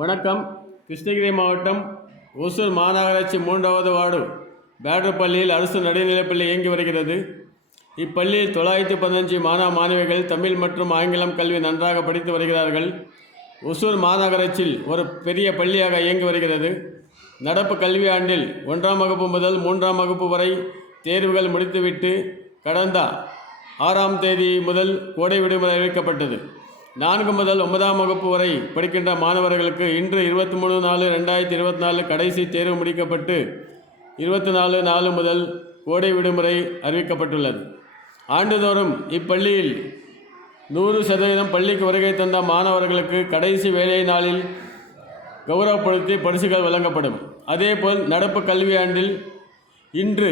வணக்கம். கிருஷ்ணகிரி மாவட்டம் ஒசூர் மாநகராட்சி 3வது வார்டு பேடர்பள்ளியில் அரசு நடுநிலைப்பள்ளி இயங்கி வருகிறது. இப்பள்ளியில் 915 மாணவ மாணவிகள் தமிழ் மற்றும் ஆங்கிலம் கல்வி நன்றாக படித்து வருகிறார்கள். ஒசூர் மாநகராட்சியில் ஒரு பெரிய பள்ளியாக இயங்கி வருகிறது. நடப்பு கல்வியாண்டில் 1ஆம் வகுப்பு முதல் 3ஆம் வகுப்பு வரை தேர்வுகள் முடித்துவிட்டு கடந்த 6ஆம் தேதி முதல் கோடை விடுமுறை அறிவிக்கப்பட்டது. 4 முதல் 9ஆம் வகுப்பு வரை படிக்கின்ற மாணவர்களுக்கு இன்று 23/4/2024 கடைசி தேர்வு முடிக்கப்பட்டு 24/4 முதல் கோடை விடுமுறை அறிவிக்கப்பட்டுள்ளது. ஆண்டுதோறும் இப்பள்ளியில் 100% பள்ளிக்கு வருகை தந்த மாணவர்களுக்கு கடைசி வேலை நாளில் கௌரவப்படுத்தி பரிசுகள் வழங்கப்படும். அதேபோல் நடப்பு கல்வியாண்டில் இன்று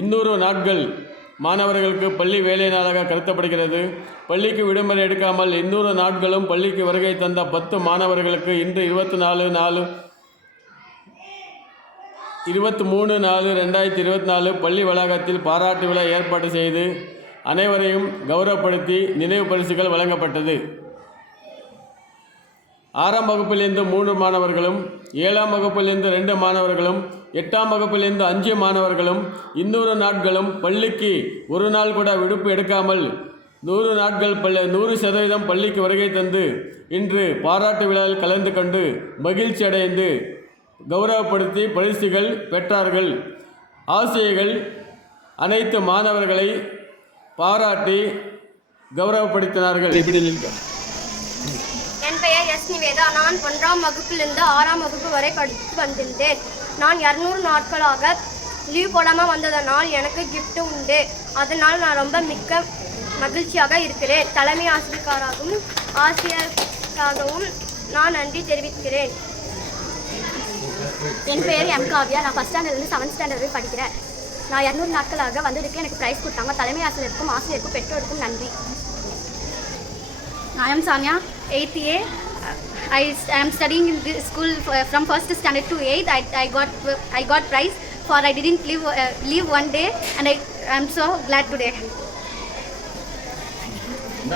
200 நாட்கள் மாணவர்களுக்கு பள்ளி வேலை நாளாக கருதப்படுகிறது. பள்ளிக்கு விடுமுறை எடுக்காமல் 200 நாட்களும் பள்ளிக்கு வருகை தந்த 10 மாணவர்களுக்கு இன்று 23/4/2024 பள்ளி வளாகத்தில் பாராட்டு விழா ஏற்பாடு செய்து அனைவரையும் கௌரவப்படுத்தி நினைவு பரிசுகள் வழங்கப்பட்டது. 6ஆம் வகுப்பிலிருந்து 3 மாணவர்களும், 7ஆம் வகுப்பிலிருந்து 2 மாணவர்களும், 8ஆம் வகுப்பிலிருந்து 5 மாணவர்களும் 200 நாட்களும் பள்ளிக்கு ஒரு நாள் கூட விடுப்பு எடுக்காமல் 100 நாட்கள் 100% பள்ளிக்கு வருகை தந்து இன்று பாராட்டு விழாவில் கலந்து கொண்டு மகிழ்ச்சி அடைந்து கௌரவப்படுத்தி பரிசுகள் பெற்றார்கள். ஆசிரியர்கள் அனைத்து மாணவர்களை பாராட்டி கௌரவப்படுத்தினார்கள். என் பெயர் எஸ். நிவேதா. நான் 1ஆம் வகுப்பிலிருந்து 6ஆம் வகுப்பு வரை படித்து வந்திருந்தேன். நான் 200 நாட்களாக லீவ் போடாமல் வந்ததனால் எனக்கு கிஃப்ட் உண்டு. அதனால் நான் ரொம்ப மிக்க மகிழ்ச்சியாக இருக்கிறேன். தலைமை ஆசிரியருக்காகவும் நான் நன்றி தெரிவிக்கிறேன். என் பெயர் எம். காவ்யா. நான் ஃபஸ்ட் ஸ்டாண்டர்ட்லேருந்து 7th ஸ்டாண்டர்ட் வரை படிக்கிறேன். நான் 200 நாட்களாக வந்ததுக்கு எனக்கு ப்ரைஸ் கொடுத்தாங்க. தலைமை ஆசிரியருக்கும் ஆசிரியருக்கும் பெற்றோருக்கும் நன்றி. I am Sanya, 8th A. I am studying in this school from 1st standard to 8th. I got prize for I didn't leave one day, and I am so glad today.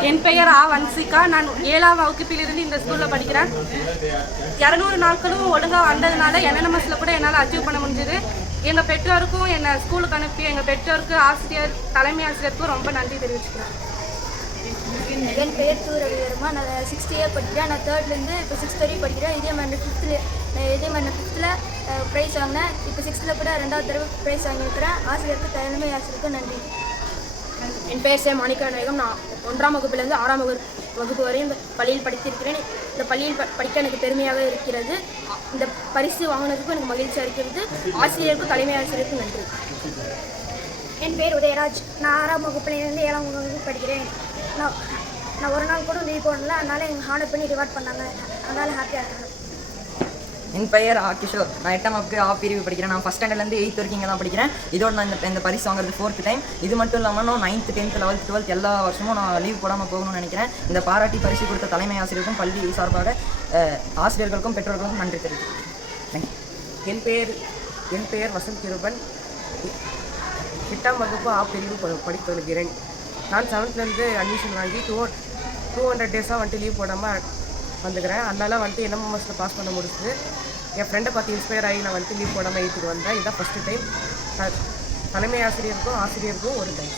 என் பெயர் வன்சிகா. நான் 7ஆம் வகுப்பிலிருந்து இந்த ஸ்கூலில் படிக்கிறேன். 200 நாட்களும் ஒழுங்காக வந்ததுனால என்என்எம்எஸ்ல கூட என்னால் அச்சீவ் பண்ண முடிஞ்சுது. எங்கள் பெற்றோருக்கும் என்னை ஸ்கூலுக்கு அனுப்பி எங்கள் பெற்றோருக்கு ஆசிரியர் தலைமை ஆசிரியருக்கும் ரொம்ப நன்றி தெரிவிச்சுக்கிறேன். என் பெயர் ரவிவர்மா. நான் 6th இயர் படிக்கிறேன். நான் 3rd இப்போ 6th வரையும் படிக்கிறேன். இதே மாதிரி 5th ப்ரைஸ் வாங்கினேன். இப்போ 6th கூட 2வது தடவை ப்ரைஸ் வாங்கியிருக்கிறேன். ஆசிரியருக்கு தலைமை ஆசிரியருக்கு நன்றி. என் பெயர் சே மாணிக்க நாயகம். நான் 1ஆம் வகுப்பிலிருந்து 6ஆம் வகுப்பு வரை இந்த பள்ளியில் படித்திருக்கிறேன். இந்த பள்ளியில் படிக்க எனக்கு பெருமையாக இருக்கிறது. இந்த பரிசு வாங்கினதுக்கும் எனக்கு மகிழ்ச்சியாக இருக்கிறது. ஆசிரியருக்கும் தலைமை ஆசிரியருக்கும் நன்றி. என் பேர் உதயராஜ். நான் 6ஆம் வகுப்பிலிருந்து 7ஆம் வகுப்பு படிக்கிறேன். நான் ஒரு நாள் கூட லீவ் போடல. அதனால் எங்கள் ஹானர் பண்ணி ரிவார்ட் பண்ணாங்க. அதனால் ஹாப்பியாக இருக்காங்க. என் பெயர் கிஷோர். நான் 8ஆம் வகுப்பு பிரிவு படிக்கிறேன். நான் 1st ஸ்டாண்டர்ட்லேருந்து 8th வரைக்கும் இங்கே தான் படிக்கிறேன். இதோட நான் இந்த பரிசு வாங்குறது 4th டைம். இது மட்டும் இல்லாமல் நான் 9th 10th 11th 12th எல்லா வருஷமும் நான் லீவ் போடாமல் போகணும்னு நினைக்கிறேன். இந்த பாராட்டி பரிசு கொடுத்த தலைமை ஆசிரியருக்கும் பள்ளி சார்பாக ஆசிரியர்களுக்கும் பெற்றோர்களுக்கும் நன்றி தெரிவிக்கிறேன். என் பெயர் வசந்த் கிருபன். 8ஆம் வகுப்பு பிரிவு படித்து வருகிறேன். நான் 7th அட்மிஷன் வாங்கி 200 டேஸாக லீவ் போடாமல் வந்துக்கிறேன். அதனால் என்எம்எஸ்ல பாஸ் பண்ண முடிச்சுது. என் ஃப்ரெண்டை பார்த்து இன்ஸ்பயர் ஆகி நான் லீவ் போடாமல் 8th வந்தேன். இதுதான் ஃபஸ்ட்டு டைம். தலைமை ஆசிரியருக்கும் ஆசிரியருக்கும் ஒரு டைம்.